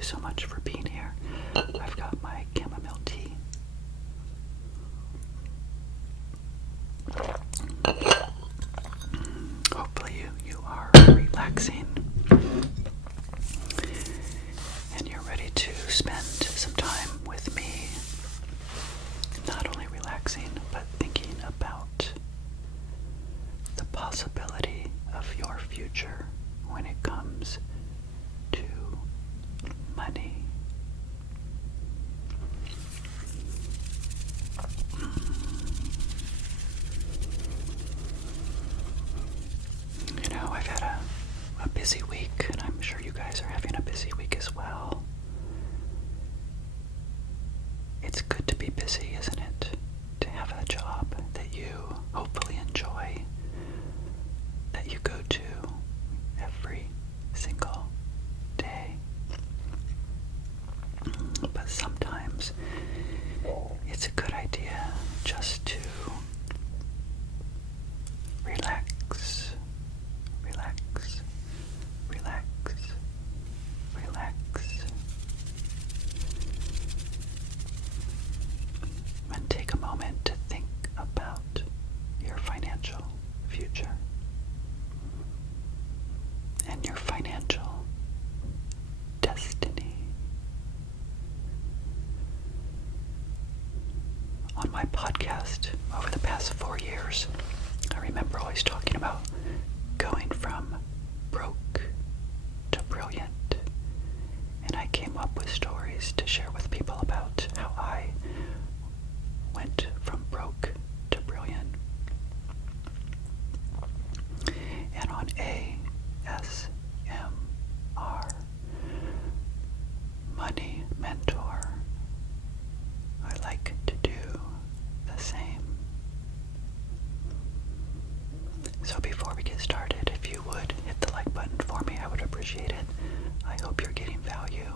you so much for being here. I've got my chamomile tea. Hopefully you are relaxing and you're ready to spend some time with me, not only relaxing but thinking about the possibility of your future when it comes to money. You know, I've had a busy week, and I'm sure you guys are having a busy week as well. It's good to be busy, isn't it? To have a job that you hopefully enjoy, that you go to every single day. But sometimes it's a good idea just to relax, relax, relax, relax, and take a moment to think about your financial future and your financial destiny. On my podcast over the past 4 years, I remember always talking about going from broke to brilliant, and I came up with stories to share with people about how I went from broke to brilliant. And on ASMR, Money Mentor, I like to do the same. So before we get started, if you would hit the like button for me, I would appreciate it. I hope you're getting value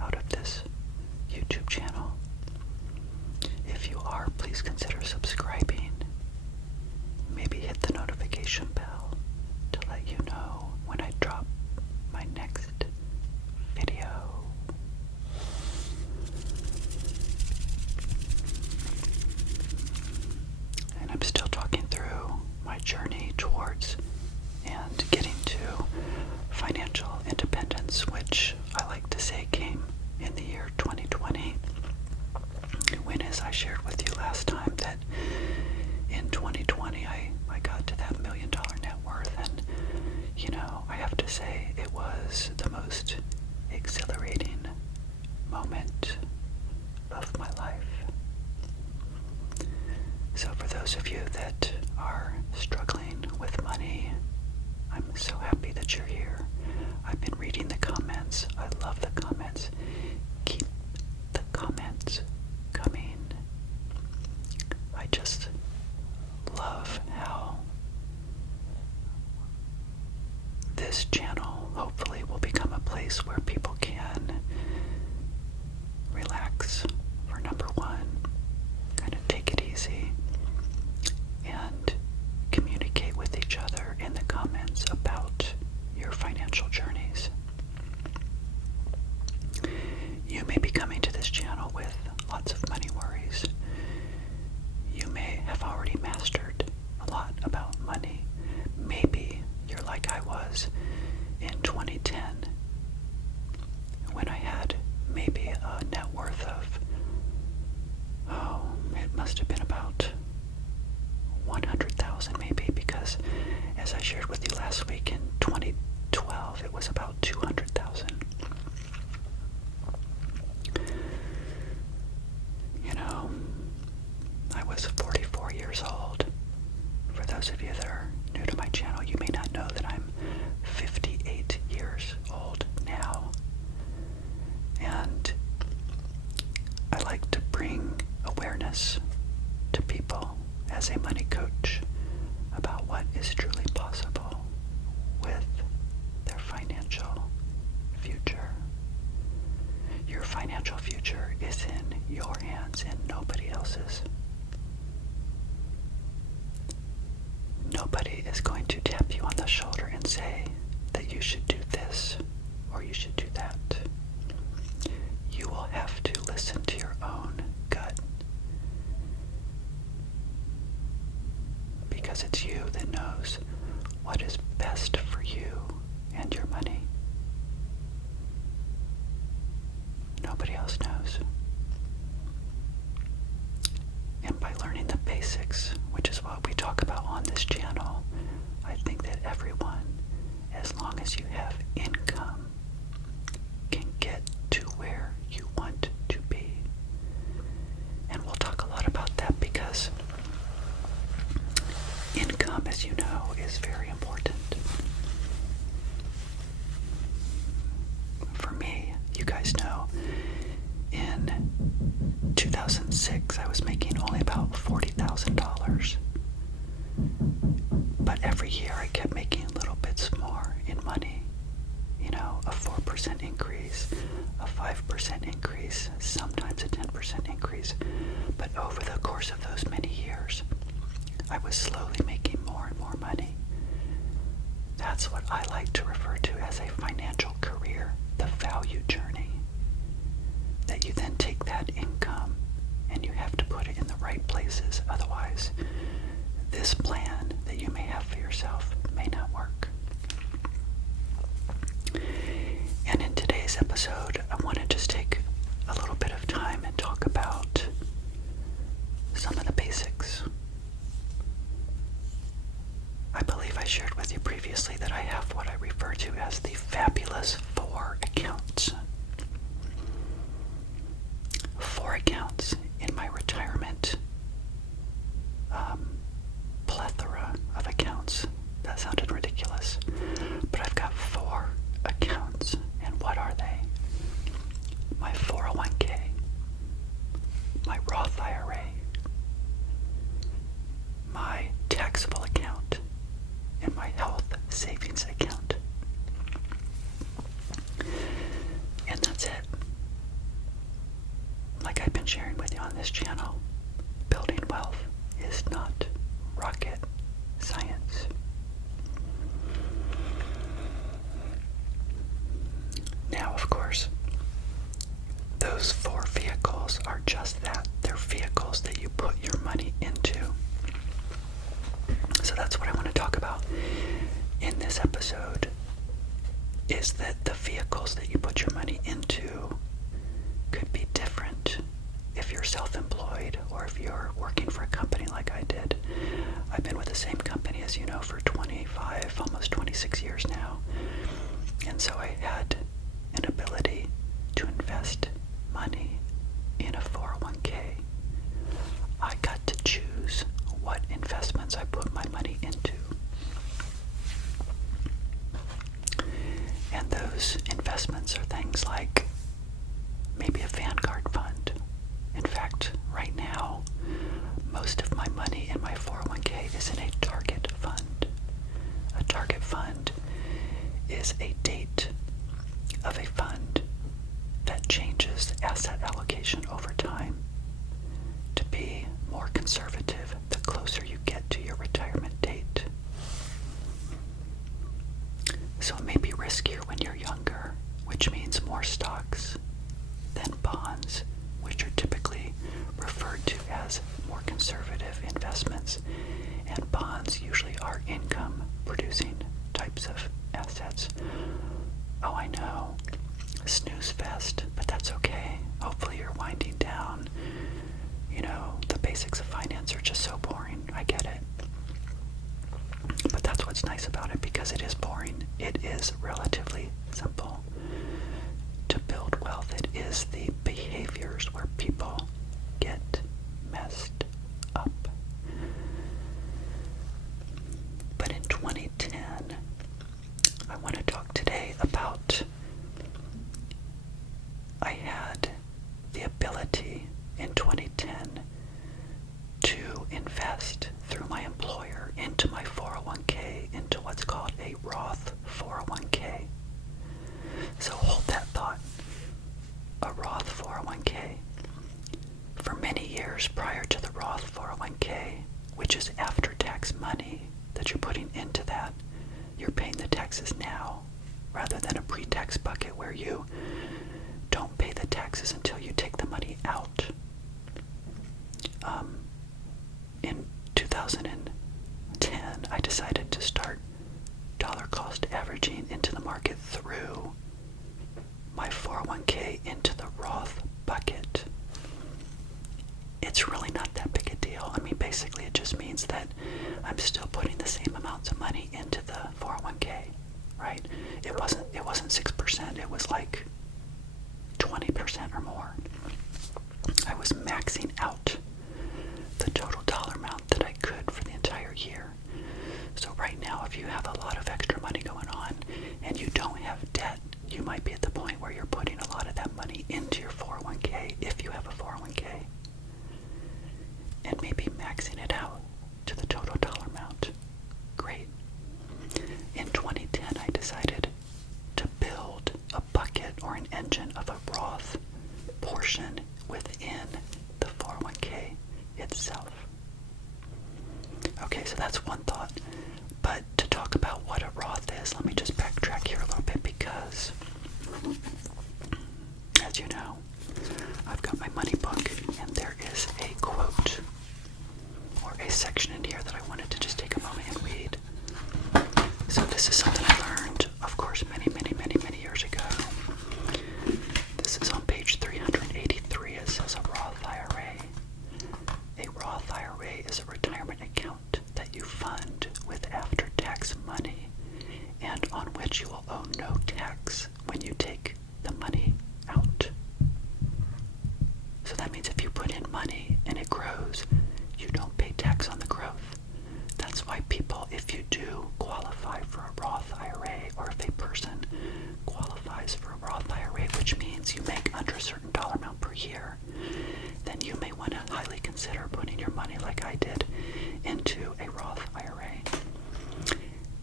out of this YouTube channel. If you are, please consider subscribing. Maybe hit the notification bell to let you know when I drop my next video. And I'm still talking through my journey towards and getting to financial independence, which I like to say came in the year 2020. When, as I shared with you last time, that in 2020 I got to that $1 million net worth, and you know, I have to say it was the most exhilarating moment of my life. So for those of you that are struggling with money, I'm so happy that you're here. I've been reading the comments. I love the comments. Keep the comments coming. I just love how this channel hopefully will become a place where people can relax, for number one, kind of take it easy, and communicate with each other in the comments about your financial journeys. You may be coming to this channel with lots of money worries. You may have already mastered a lot about money. Maybe you're like I was in 2010, when I had maybe a net worth of, it must have been about 100,000 maybe, because as I shared with you last week, in 2012 it was about 200,000. You know, I was 44 years old. For those of you that are new to my channel, you may not know that I'm 58 years old now. And I like to bring awareness to people as a money coach about what is truly possible with their financial future. Your financial future is in your hands and nobody else's. Nobody is going to tap you on the shoulder and say that you should do this or you should do that. on this channel, I think that everyone, as long as you have income, can get to where you want to be. And we'll talk a lot about that because income, as you know, is very important. For me, you guys know, in 2006, I was making only about $40,000. But every year I kept making little bits more in money. You know, a 4% increase, a 5% increase, sometimes a 10% increase. But over the course of those many years, I was slowly making more and more money. That's what I like to refer to as a financial career, the value journey. That you then take that income and you have to put it in the right places. Otherwise, this plan that you may have for yourself may not work. And in today's episode, I want to just take a little bit of time and talk about some of the basics. I believe I shared with you previously that I have what I refer to as the fabulous 4 accounts. 4 accounts in my retirement plethora of accounts. That sounded ridiculous. But I've got 4 accounts. And what are they? My 401k, my Roth IRA, my taxable account, and my health savings account. And that's it. Like I've been sharing with you on this channel, building wealth is not rocket science. Now, of course, those 4 vehicles are just that. They're vehicles that you put your money into. So that's what I want to talk about in this episode, is that the vehicles that you put your money into could be different if you're self-employed or if you're working for a company like I did. I've been with the same company, as you know, for 25, almost 26 years now. And so I had an ability to invest money in a 401k. I got to choose what investments I put my money into. And those investments are things like maybe a Vanguard fund. In fact, right now, most of my money in my 401k is in a target fund. A target fund is a date of a fund that changes asset allocation over time to be more conservative the closer you get to your retirement date. So it may be riskier when you're younger, which means more stocks than bonds, which are typically referred to as more conservative investments. And bonds usually are income producing types of assets. Oh, I know, snooze fest, but that's okay. Hopefully you're winding down. You know, the basics of finance are just so boring. I get it. But that's what's nice about it, because it is boring. It is relatively simple. To build wealth, it is the behaviors where people get messed up. But in 2010, I want to talk today about I had the ability in 2010 to invest through my employer into my 401k, into what's called a Roth 401k. So hold that thought. A Roth 401k. For many years prior to the Roth 401k, which is after-tax money that you're putting into that, you're paying the taxes now, rather than a pre-tax bucket where you don't pay the taxes until you take the money out. In 2010, I decided to start dollar cost averaging into the market through my 401k into the Roth bucket. It's really not that big a deal. I mean, basically it just means that I'm still putting the same amounts of money into the 401k, right? It wasn't 6%, it was like 20% or more. I was maxing out the total dollar amount that I could for the entire year. So right now, if you have a lot of extra money going on and you don't have debt, you might be at the point where you're putting a lot of that money into your 401k, if you have a 401k, and maybe maxing it out to the total dollar amount. Great. In 2010, I decided to build a bucket or an engine of a Roth portion within the 401k itself. Okay, so that's one thought. But to talk about what a Roth is, let me just backtrack here a little bit, because, as you know, I've got my money book, and there is a quote or a section in here that I wanted to just take a moment and read. So this is something I learned, of course, many years ago. This is on page 383. It says a Roth IRA. A Roth IRA is a retirement account that you fund with after-tax money and on which you will owe no tax when you take the money out. So that means if you put in money and it grows, you don't pay tax on the growth. That's why people, if you do qualify for a Roth IRA, or if a person qualifies for a Roth IRA, which means you make under a certain dollar amount per year, then you may want to highly consider putting your money, like I did, into a Roth IRA.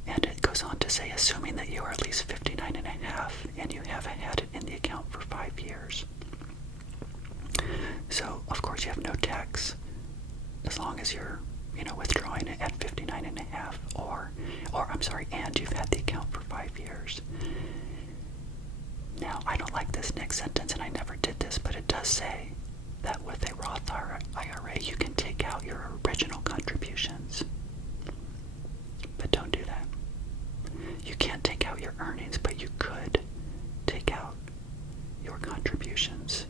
And it goes on to say, assuming that you are at least 59 and a half and you haven't had it in the account for 5 years. So, of course, you have no tax as long as you're, withdrawing it at 59 and a half, and you've had the account for 5 years. Now, I don't like this next sentence, and I never did this, but it does say that with a Roth IRA, you can take out your original contributions. But don't do that. You can't take out your earnings, but you could take out your contributions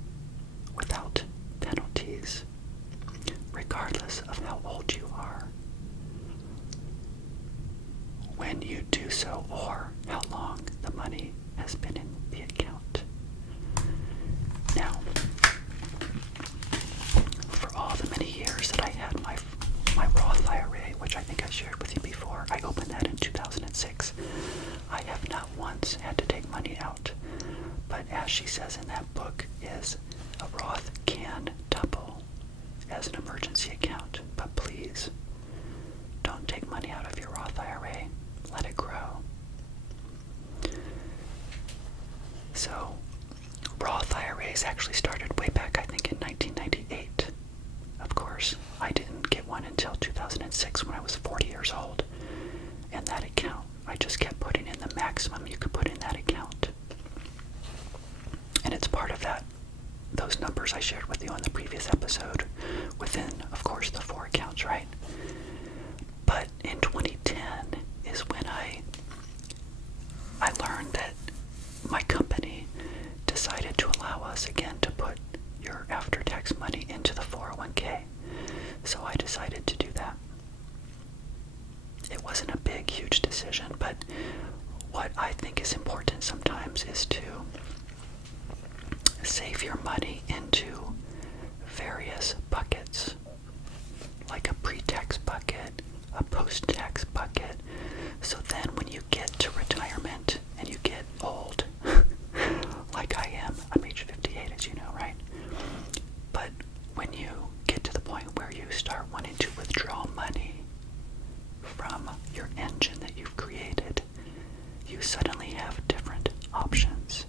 without penalties, regardless of how old you are, when you do so, or how long the money has been in the account. Now, for all the many years that I had my Roth IRA, which I think I shared with you before, I opened that in 2006. I have not once had to take money out. But as she says in that book, is a Roth can double as an emergency account. But please, don't take money out of your Roth IRA. Let it grow. So, Roth IRAs actually started way back, I think, in 1998. Of course, I didn't get one until 2006 when I was 40 years old. And that account, I just kept putting in the maximum you could put in that account. And it's part of those numbers I shared with you on the previous episode, within, of course, the 4 accounts, right? But in 2010 is when I learned that my company decided to allow us again to put your after-tax money into the 401k. So I decided to do that. It wasn't a big, huge decision, but what I think is important sometimes is to save your money into various buckets, like a pre-tax bucket, a post-tax bucket, so then when you get to retirement and you get old, like I am, I'm age 58, as you know, right? But when you get to the point where you start wanting to withdraw money from your engine that you've created, you suddenly have different options.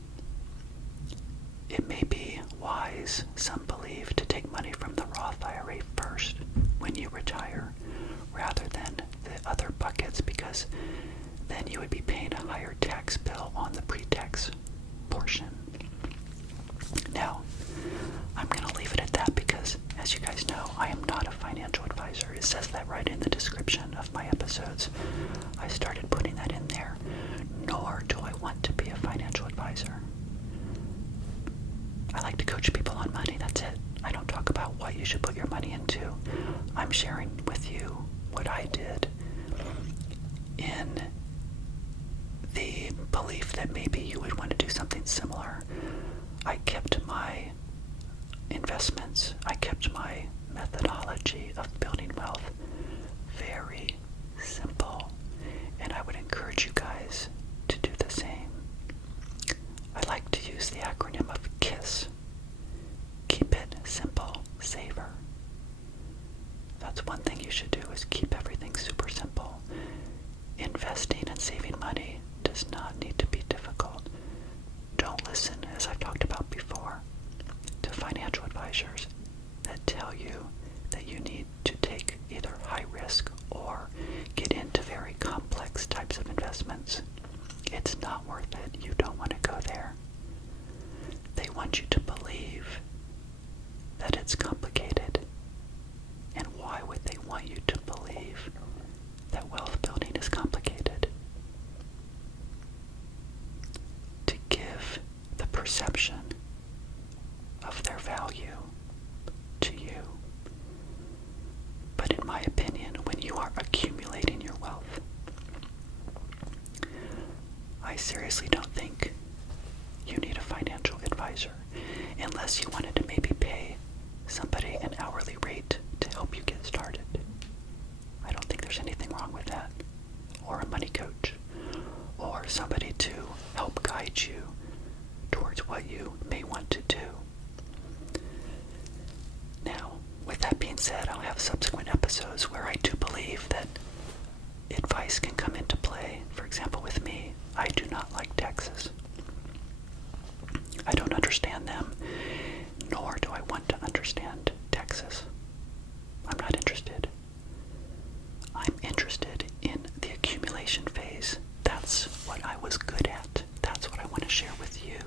It may be wise, some believe, to take money from the Roth IRA first when you retire, rather than the other buckets, because then you would be paying a higher tax bill on the pre-tax portion. Now, I'm going to leave it at that because, as you guys know, I am not a financial advisor. It says that right in the description of my episodes. I started putting that in there. Nor do I want to be a financial advisor. I like to coach people on money, that's it. I don't talk about about what you should put your money into. I'm sharing with you what I did in the belief that maybe you would want to do something similar. I kept my investments, I kept my methodology of building wealth very simple, and I would encourage you guys to do the same. I like to use the acronym of KISS. Keep it simple, savor. That's one thing you should do, is keep everything super simple. Investing and saving money does not need to be difficult. Don't listen, as I've talked about before, to financial advisors that tell you that you need to take either high risk or get into very complex types of investments. It's not worth it. You don't want to go there. They want you to believe that it's complicated. And why would they want you to believe that wealth building is complicated? To give the perception of their value to you. But in my opinion, when you are accumulating your wealth, I seriously don't think you need a financial advisor, unless you wanted to maybe pay somebody an hourly rate to help you get started. I don't think there's anything wrong with that. Or a money coach, or somebody to help guide you towards what you may want to do. Now, with that being said, I'll have subsequent episodes where I do believe that advice can come into play. For example, with me, I do not like taxes. I don't understand them, nor do I want to understand taxes. I'm not interested. I'm interested in the accumulation phase. That's what I was good at. That's what I want to share with you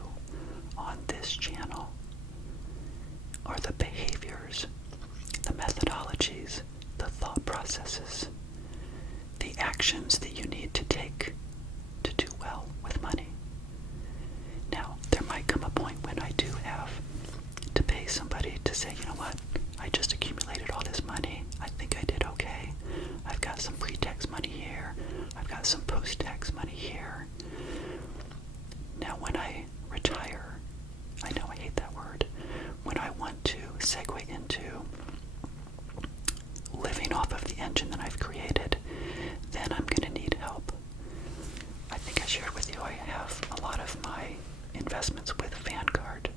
on this channel, are the behaviors, the methodologies, the thought processes, the actions that you need to take to do well with money. Now, there might come a point when I do have to pay somebody to say, you know what, I just accumulated all this money. I think I did okay. I've got some pre-tax money here. I've got some post-tax money here. Now, when I retire, I know I hate that word, when I want to segue into living off of the engine that I've created, then I'm going to need help. I think I shared with you I have a lot of my investments with Vanguard.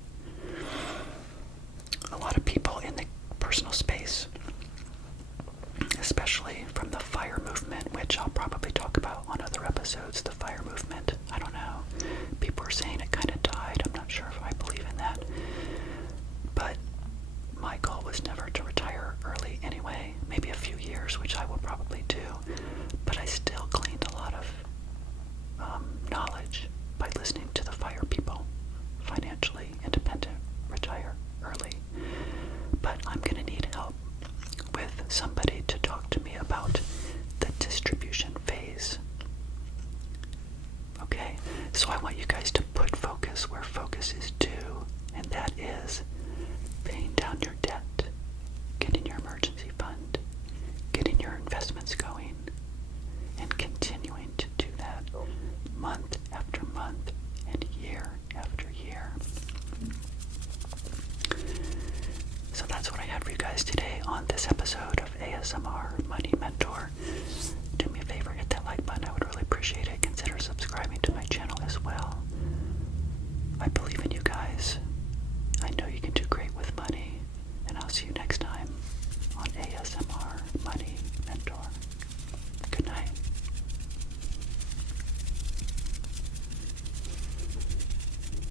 A lot of people in the personal space, especially from the FIRE movement, which I'll probably talk about on other episodes. The FIRE movement, I don't know. People are saying it kind of died. I'm not sure if I believe in that. But my goal was never to retire early anyway. Maybe a few years, which I will probably do. But I still gleaned a lot of knowledge by listening to the FIRE people. Financially independent, retire early. But I'm going to need help with somebody to talk to me about the distribution phase. Okay, so I want you guys to put focus where focus is due, and that is paying down your debt, getting your emergency fund, getting your investments going, and continuing to do that month after month and year after year. So that's what I had for you guys today on this episode of ASMR Money Mentor. Do me a favor, hit that like button. I would really appreciate it. Consider subscribing to my channel as well.